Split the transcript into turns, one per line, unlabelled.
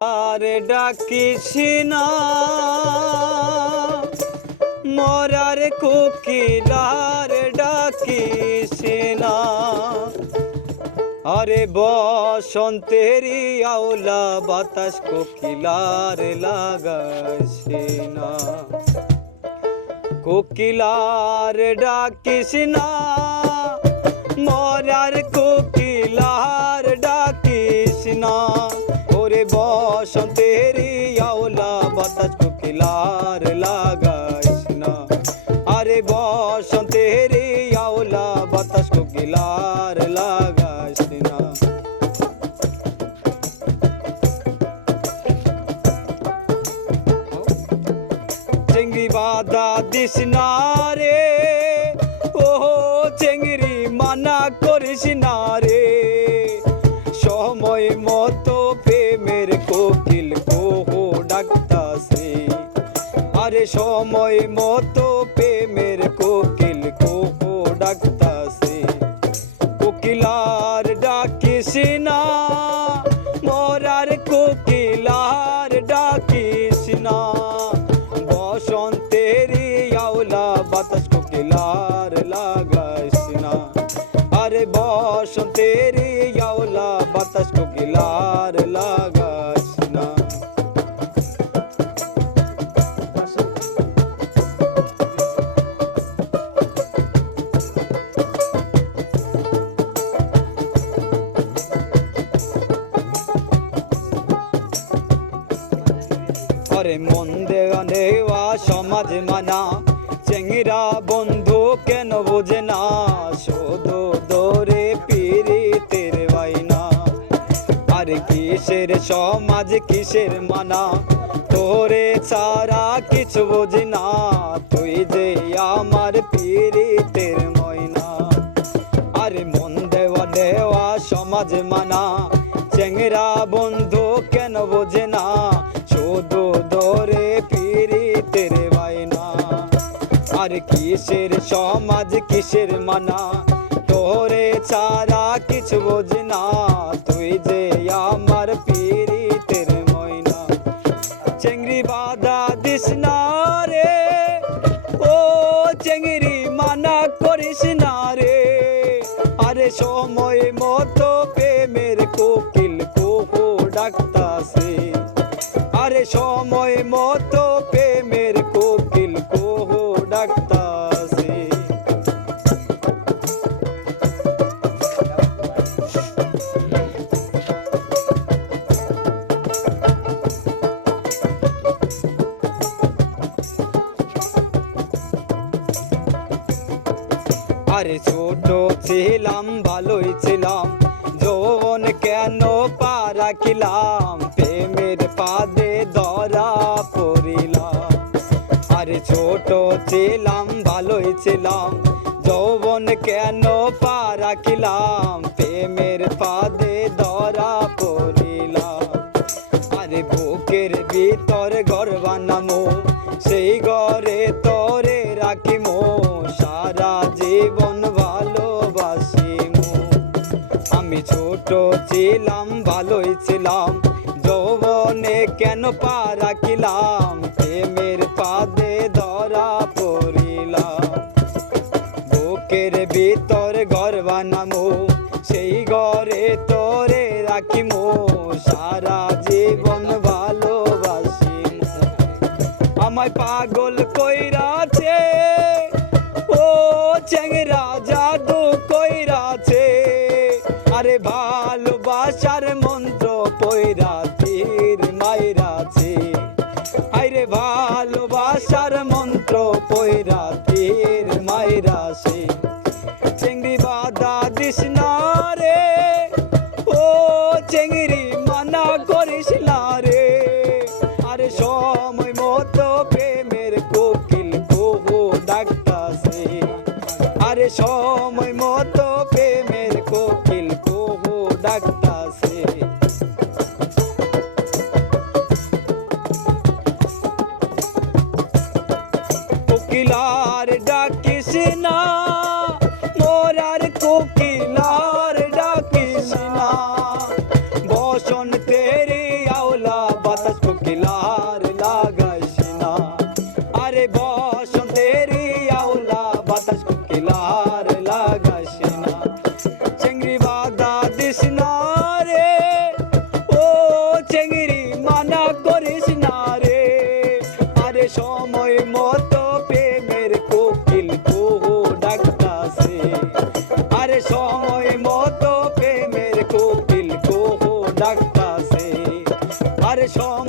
আর ডাকিস না। মরার কোকিলার ডাকিস না। আরে বসন্তেরি আওলা বাতাস কোকিলার লাগাইস না। কোকিলার ডাকিস না। মরার কোকিলার লাগাইস না। আরে বসন্তেরি আওলা, বাতাস কোকিলার লাগাইস না। চেঙ্গি বাদা দিস না রে। ও চেঙ্গিরি মানা করিস না রে। সময় মতো প্রেমের কোকিল কোহো ডাকতাছে। কোকিলার ডাকিস না, মরার কোকিলার ডাকিস না। বসন্তেরি আওলা বাতাস কোকিলার লাগাইস না। আরে বসন্তেরি আওলা বাতাস কোকিলার আরে মন দেওয়া নেওয়া সমাজ মানা। চেংরা বন্ধু কেন বোঝে না? শোধো দোরে পিরিতের বাইনা আরে কিসের সমাজ, কিসের মানা? তোরে ছাড়া কিছু বোঝে না। তুই যে আমার পিরিতের ময়না। আরে মন দেওয়া দেওয়া সমাজ মানা। কিসের সমাজ, কিসের মানা? তোরে ছাড়া কিছু বোঝে না। তুই যে আমার পিরি তেরে ময়না। চেংড়ি বাধা দিস না রে। ও চেংড়ি মানা করিস না রে। আরে সময় মতো প্রেমের কোকিল কোহো ডাকতাছে। আরে সময় মতো আরে ছোট ছিলাম, ভালোই ছিলাম। যৌবন কেন পা রাখিলাম? প্রেমের পাদে ধরা পড়িলাম। আরে ছোট ছিলাম, ভালোই ছিলাম। যৌবন কেন পা রাখিলাম? প্রেমের পাদে ধরা পড়িলাম। আরে বুকের ভিতর ঘর বানামো সেই ঘরে জীবন ভালোবাসিমো আমি ছোট ছিলাম, ভালোই ছিলাম। যৌবনে কেন পা রাখিলাম? প্রেমের পাদে ধরা পড়িলাম। বুকের ভিতর ঘর বানামো, সেই ঘরে তোরে রাখিমো। সারা জীবন ভালোবাসিমো আমায় পাগল আরে ভালোবাসার মন্ত্র পয়রা তীর মায়েরাছে আরে ভালোবাসার মন্ত্র পয়রা তীর চিংড়ি চেঙ্গি বাদা দিস না রে, ও চিংড়ি মানা করিস না রে। আরে সময় মতো প্রেমের কোকিল কোহো ডাক্তার আরে সময় করিস না রে। আরে সময় মতো প্রেমের কোকিল কোহো ডাকতাছে। আরে সময় মতো প্রেমের কোকিল কোহো ডাকতাছে। আরে সময়